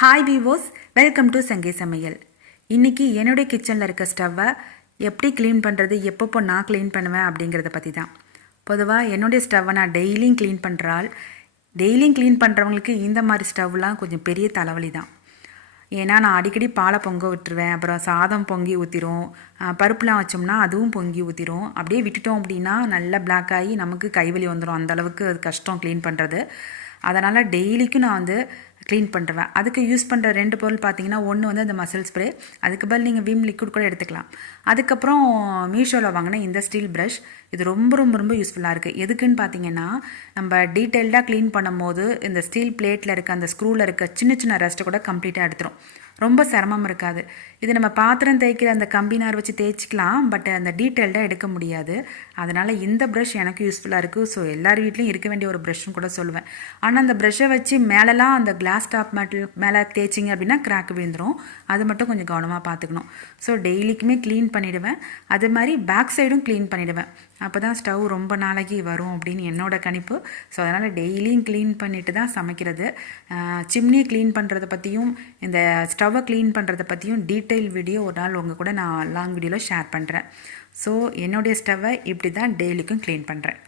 Hi வீவோஸ், welcome to சங்கே சமையல். இன்றைக்கி என்னுடைய கிச்சனில் இருக்க ஸ்டவ்வை எப்படி க்ளீன் பண்ணுறது, எப்பப்போ நான் க்ளீன் பண்ணுவேன் அப்படிங்கிறத பற்றி தான். பொதுவாக என்னுடைய ஸ்டவ்வை நான் டெய்லியும் க்ளீன் பண்ணுறாள். டெய்லியும் க்ளீன் பண்ணுறவங்களுக்கு இந்த மாதிரி ஸ்டவ்லாம் கொஞ்சம் பெரிய தலைவலி தான். ஏன்னா நான் அடிக்கடி பாலை பொங்க விட்டுருவேன், அப்புறம் சாதம் பொங்கி ஊற்றிரும், பருப்புலாம் வச்சோம்னா அதுவும் பொங்கி ஊற்றிரும். அப்படியே விட்டுட்டோம் அப்படின்னா நல்லா பிளாக் ஆகி நமக்கு கைவலி வந்துடும். அந்தளவுக்கு அது கஷ்டம் க்ளீன் பண்ணுறது. அதனால் டெய்லிக்கும் நான் க்ளீன் பண்ணுறேன். அதுக்கு யூஸ் பண்ணுற 2 பொருள் பார்த்தீங்கன்னா, ஒன்று அந்த மசில் ஸ்ப்ரே, அதுக்கு பதில் நீங்கள் விம் லிக்விட் கூட எடுத்துக்கலாம். அதுக்கப்புறம் மீஷோவில் வாங்கின இந்த ஸ்டீல் ப்ரஷ், இது ரொம்ப ரொம்ப ரொம்ப யூஸ்ஃபுல்லாக இருக்குது. எதுக்குன்னு பார்த்தீங்கன்னா, நம்ம டீட்டெயில்டாக க்ளீன் பண்ணும்போது இந்த ஸ்டீல் பிளேட்டில் இருக்க அந்த ஸ்க்ரூவில் இருக்க சின்ன சின்ன ரெஸ்ட்டை கூட கம்ப்ளீட்டாக எடுத்துரும். ரொம்ப சிரமம் இருக்காது. இது நம்ம பாத்திரம் தேய்க்கிற அந்த கம்பினார் வச்சு தேய்ச்சிக்கலாம், பட் அந்த டீட்டெயில்டாக எடுக்க முடியாது. அதனால் இந்த ப்ரஷ் எனக்கு யூஸ்ஃபுல்லாக இருக்குது. ஸோ எல்லார் வீட்லேயும் இருக்க வேண்டிய ஒரு ப்ரஷ்னு கூட சொல்லுவேன். ஆனால் அந்த ப்ரஷ்ஷை வச்சு மேலெலாம் அந்த கிளாஸ் டாப் மேலே தேய்ச்சிங்க அப்படின்னா கிராக் விழுந்துடும். அது மட்டும் கொஞ்சம் கவனமாக பார்த்துக்கணும். ஸோ டெய்லிக்குமே க்ளீன் பண்ணிவிடுவேன். அது மாதிரி பேக் சைடும் க்ளீன் பண்ணிவிடுவேன். அப்போ தான் ஸ்டவ் ரொம்ப நாளைக்கு வரும் அப்படின்னு என்னோடய கணிப்பு. ஸோ அதனால் டெய்லியும் க்ளீன் பண்ணிவிட்டு தான் சமைக்கிறது. சிம்னி க்ளீன் பண்ணுறதை பற்றியும் இந்த ஸ்டவ்வை க்ளீன் பண்ணுறதை பற்றியும் டீட்டெயில் வீடியோ ஒரு நாள் உங்கள் கூட நான் லாங் வீடியோவில் ஷேர் பண்ணுறேன். ஸோ என்னுடைய ஸ்டவ்வை இப்படி தான் டெய்லிக்கும் க்ளீன் பண்ணுறேன்.